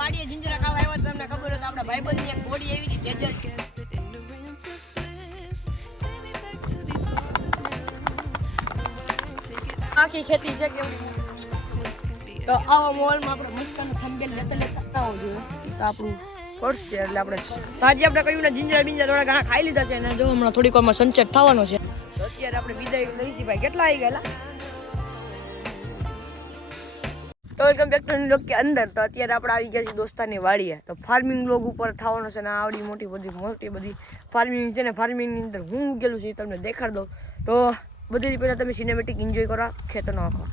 વાડીએ જિંજરા ખાવા આવ્યા તમને ખબર હોય તો આપણા ભાઈબંધની એક ઘોડી આવી હતી તેજલ. આખી ખેતી છે કેવી તો આવા મોલમાં આપણે મસ્તનો થંબેલ લેતા આવો જોઈએ. એ તો આપણું ફર્સ્ટ છે એટલે આપણે આજે આપણે કહ્યું ને જિંજરા બિંજરા થોડા ઘણા ખાઈ લીધા છે અને જો હમણાં થોડીક વારમાં સનસેટ થવાનો છે. તો અત્યારે આપણે વિદાય લઈ છીએ ભાઈ. કેટલા આવી ગયેલા? તો વેલકમ બેક ટુ લોક કે અંદર. તો અત્યારે આપણે આવી ગયા છીએ દોસ્તારની વાડીએ. તો ફાર્મિંગ લોગ ઉપર થવાનો છે ને આવડી મોટી બધી ફાર્મિંગ છે ને ફાર્મિંગની અંદર હું ઉગેલું છું તમને દેખાડ દઉં. તો બધી પહેલાં તમે સિનેમેટિક એન્જોય કરો ખેતરનો આખો.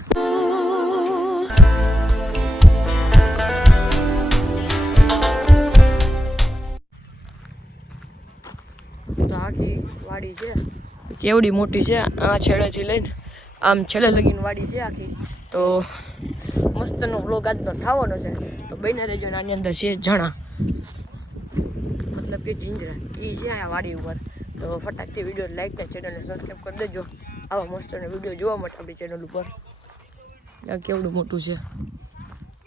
તો આખી વાડી છે કેવડી મોટી છે. આ છેડેથી લઈને આમ છેલ્લે લગીને વાડી છે આખી. તો મસ્તનો વ્લોગ આજનો થવાનો છે. તો બને રહેજો. આની અંદર છે જણા મતલબ કે જિંજરા એ છે આ વાડી ઉપર. તો ફટાકથી વિડીયો લાઈક ને ચેનલને સબસ્ક્રાઈબ કરી દેજો આવા મસ્તનો વિડીયો જોવા માટે આપણી ચેનલ ઉપર. આ કેવડું મોટું છે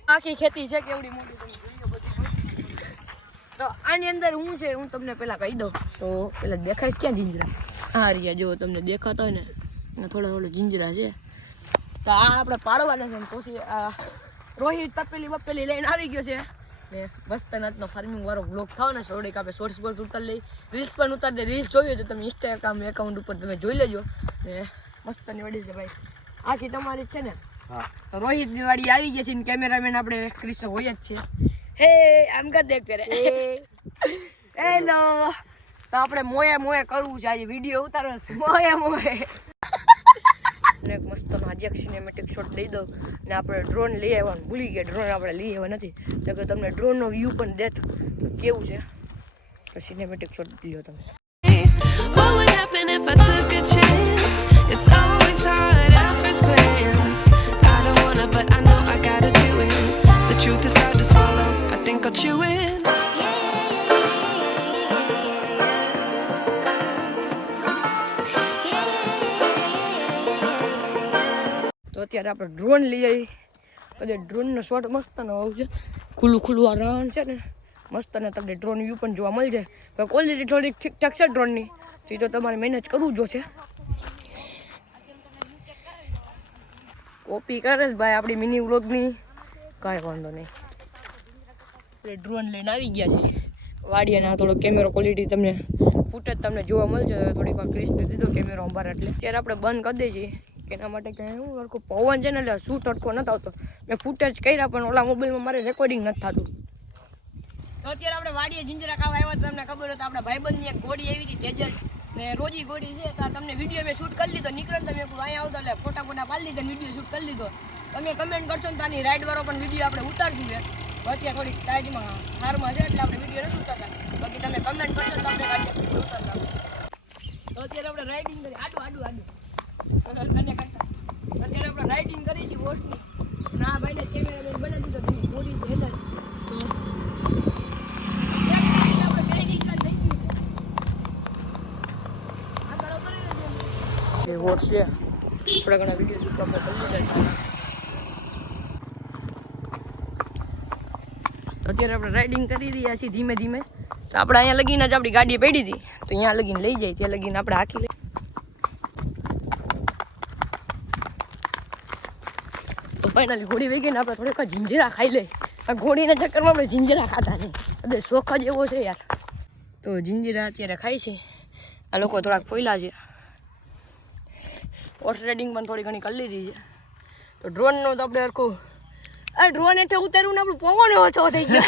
આખી ખેતી છે કેવડી મોટી તમે જોઈ બધી. તો આની અંદર હું છે હું તમને પહેલાં કહી દઉં. તો પહેલાં દેખાઈશ ક્યાં જિંજરા? આ રહ્યા જો તમને દેખાતો હોય ને થોડા જિંજરા છે. તો આ આપણે પાડવાના છે. પછી આ રોહિત તપેલી લઈને આવી ગયો છે ને મસ્તનાથનો ફાર્મિંગ વાળો બ્લોગ થવાનો છે. થોડીક આપણે શોર્ટ્સ પર ઉતાર લઈ રીલ્સ પણ ઉતાર દે. રીલ્સ જોઈએ તો તમે ઇન્સ્ટાગ્રામ એકાઉન્ટ ઉપર તમે જોઈ લેજો ને મસ્તની વાડી છે ભાઈ. આખી તમારી જ છે ને? હા. રોહિતની વાડી આવી ગઈ છે ને કેમેરામેન આપણે ક્રિશ હોય જ છે. હે આમ કર દેખ કરે હેલો. તો આપણે મોએ કરવું છે આજે વિડીયો ઉતારવો છે મોએ ને એક મસ્તનો આજે એક સિનેમેટિક શોટ દઈ દઉં ને આપણે ડ્રોન લઈ આવવાનું ભૂલી ગયા. ડ્રોન આપણે લઈ આવ્યા નથી તો કે તમને ડ્રોનનો વ્યૂ પણ દેત તો કેવું છે. તો સિનેમેટિક શોટ લ્યો તમે. What would happen if I took a chance? It's always hard at first glance. I don't wanna, but I know I gotta do it. The truth is hard to swallow. I think I'll chew it. તો અત્યારે આપણે drone લઈ આવી. પછી ડ્રોનનો shot મસ્તનો આવશે. ખુલ્લું આ રણ છે ને મસ્ત ને તમને ડ્રોન વ્યૂ પણ જોવા મળશે. પણ ક્વોલિટી થોડીક ઠીકઠાક છે ડ્રોનની તો એ તો તમારે મહેનત કરવું જોશે. કોપી કરે છે ભાઈ આપણી મિની વ્લોગની કાંઈ વાંધો નહીં. એટલે ડ્રોન લઈને આવી ગયા છે વાડિયાના. થોડો કેમેરો ક્વોલિટી તમને ફૂટેજ તમને જોવા મળશે. થોડીક વાર ક્રિશને દીધો કેમેરો અંબાર એટલે અત્યારે આપણે બંધ કરી દઈએ છીએ કે એના માટે કે શું સરખું પવન છે ને એટલે શું તડકો નથી આવતો. મેં ફૂટેજ કર્યા પણ ઓલા મોબાઈલમાં મારે રેકોર્ડિંગ નથી થતું. તો અત્યારે આપણે વાડીએ જિંજરા ખાવા આવ્યા તમને ખબર હોય તો આપણા ભાઈબંધની એક ઘોડી આવી હતી તેજલ ને રોજી ઘોડી છે. તો તમને વિડીયો મેં શૂટ કરી લીધો નીકળે તમે અહીંયા આવતો એટલે ફોટા પાડી લીધા વિડીયો શૂટ કરી લીધો. તમે કમેન્ટ કરશો ને તો આની રાઈડવાળો પણ વિડીયો આપણે ઉતારશું છે. અત્યારે થોડીક ટાઈટમાં હારમાં છે એટલે આપણે વિડીયો નથી ઉતારતા. બાકી તમે કમેન્ટ કરશો તો આપણે આજે વિડીયો ઉતારતા આવશે. તો અત્યારે આપણે રાઇડિંગ કરી આડું અત્યારે આપણે રાઇડિંગ કરી છે વોશની. ના ભાઈને કેમેરા બનાવી દીધો તમે ઘોડી છે એટલે વોટ છે થોડા ઘણા વિડીયો શૂટ આપણે કરી દીધા. અત્યારે આપણે રાઇડિંગ કરી રહ્યા છીએ ધીમે ધીમે. તો આપણે અહીંયા લગીને જ આપણી ગાડી પડી હતી તો અહીંયા લગીને લઈ જાય ત્યાં લગીને આપણે હાકી લઈ. તો ફાઇનલી ઘોડી વહી ગઈ ને આપણે થોડીક જિંજરા ખાઈ લઈ. આ ઘોડીના ચક્કરમાં આપણે જિંજરા ખાતા છે એટલે શોખ જ એવો છે યાર. તો જિંજરા અત્યારે ખાઈ છે આ લોકો થોડાક ફોયલા છે. હોર્સ રાઇડિંગ પણ થોડી ઘણી કરી લીધી છે. તો ડ્રોનનો તો આપણે હરખું આ ડ્રોન એટલે ઉતાર્યું ને આપણું પવન ઓછો થઈ ગયો.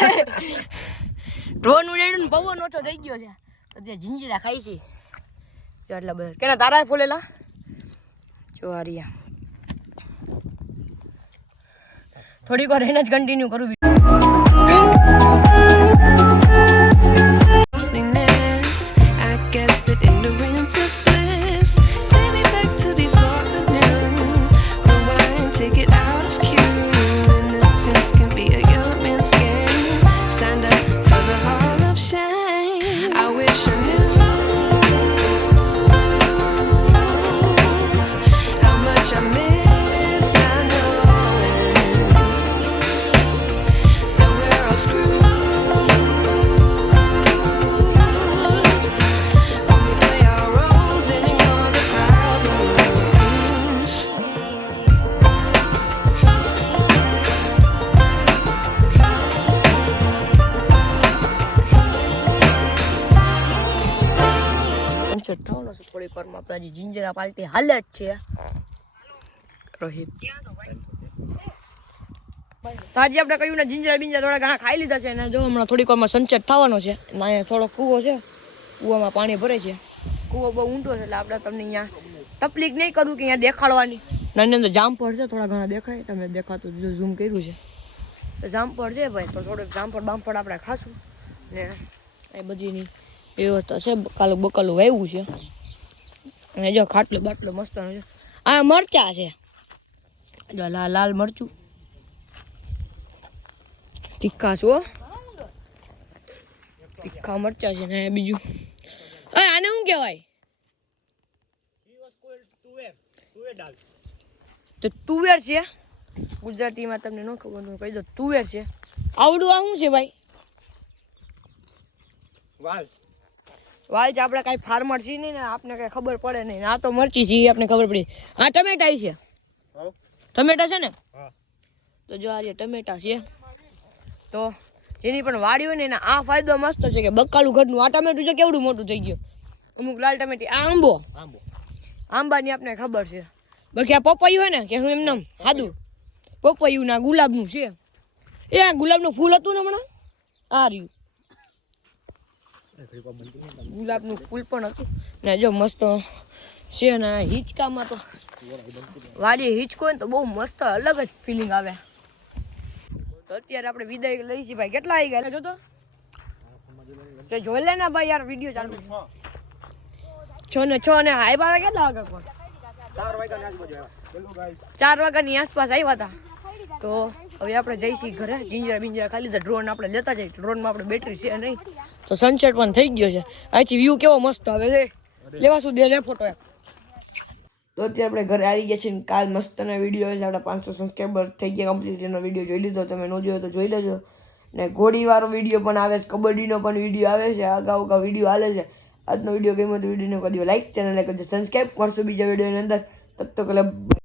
ડ્રોન ઉડાડ્યું ને પવન ઓછો થઈ ગયો છે. અત્યારે જિંજરા ખાઈ છે જો આટલા બધા. કેના તારા ફોલેલા જો હારિયા. થોડીક વાર એને જ કન્ટિન્યુ કરું. I guess that ignorance is bliss. Take me back to before the new. Rewind, take it out of cue. Innocence can be a young man's game. Signed up for the hall of shame. I wish I knew how much I miss not knowing that we're all screwed. Sunset થવાનો છે થોડીક વારમાં. આપણે હજી જિંજરા party હાલે જ છે રોહિત. તો આજે આપણે કહ્યું ને જિંજરા બિંજરા થોડા ઘણા ખાઈ લીધા છે અને જો હમણાં થોડીક વારમાં સનસેટ થવાનો છે. અને અહીંયા થોડો કૂવો છે, કૂવામાં પાણી ભરે છે. કૂવો બહુ ઊંડો છે એટલે આપણે તમને અહીંયા તકલીફ નહીં કરું કે અહીંયા દેખાડવાની. નાની અંદર જામફળ છે, થોડા ઘણા દેખાય, તમે દેખાતું ઝૂમ કર્યું છે. તો જામફળ છે ભાઈ, તો થોડુંક જામફળ બામફળ આપણે ખાશું ને એ બધીની વ્યવસ્થા છે. કાલું બકાલું વાવ્યું છે અને જો ખાટલો બાટલો મસ્ત છે. આ મરચા છે, જો લાલ લાલ મરચું તીખા છો, તીખા મરચા છે ને બીજું આને શું કહેવાય? તો તુવેર છે ગુજરાતીમાં, તમને ન ખબર તો કહી દો તુવેર છે. આવડું આ શું છે ભાઈ? વાલ છે. આપણે કાંઈ ફાર્મર છીએ નહીં ને આપણે કાંઈ ખબર પડે નહીં. આ તો મરચી છે, આપણે ખબર પડી. આ ટમેટા છે, ટમેટા છે ને? તો જો આ ટમેટા છે. તો જેની પણ વાડી હોય ને એને આ ફાયદો મસ્ત છે કે બકાલું ઘરનું. આ ટમેટું છે કેવડું મોટું થઈ ગયું, અમુક લાલ ટમેટી. આ આંબાની આપણે ખબર છે. બાકી આ પપૈયું હોય ને કે હું એમને સાદું પપૈયું ના ગુલાબનું છે. એ આ ગુલાબનું ફૂલ હતું ને હમણાં આ રહ્યું, ગુલાબનું ફૂલ પણ હતું ને જો મસ્ત છે. ને હિંચકામાં તો વાડી હિંચકો ને તો બહુ મસ્ત અલગ જ ફિલિંગ આવે. તો અત્યારે આપણે વિદાય લઈ છીએ ભાઈ. કેટલા આવી ગયા જો તો જોઈ લે ને ભાઈ યાર, વિડીયો ચાલુ 6 ને 6 ને હાઈ બાર કેટલા વાગે કોણ 4 વાગ્યાની આસપાસ આવ્યા હતા. તો હવે આપણે જઈશું ઘરે. જિંજરા બિંજરા ખાલી તો ડ્રોન આપણે લેતા જઈએ. ડ્રોનમાં આપણે બેટરી છે નહીં. તો સનસેટ પણ થઈ ગયો છે. અહીંથી વ્યૂ કેવો મસ્ત આવે છે, લેવા સુધી લે ફોટો. તો અત્યારે આપણે ઘરે આવી ગયા છીએ. કાલ મસ્તનો વિડીયો આવે છે. આપણા 500 સબસ્ક્રાઈબર થઈ ગયા કમ્પ્લીટ. એનો વિડીયો જોઈ લીધો, તમે ન જોયો તો જોઈ લેજો. ને ઘોડીવાળો વિડીયો પણ આવે છે, કબડ્ડીનો પણ વિડીયો આવે છે, અગાઉ વિડીયો હાલે છે. આજનો વિડીયો ગમ્યો તો વિડીયોને કરી દો લાઈક, ચેનલને કરી દો સબસ્ક્રાઈબ. મળશું બીજા વિડીયોની અંદર. તબ તક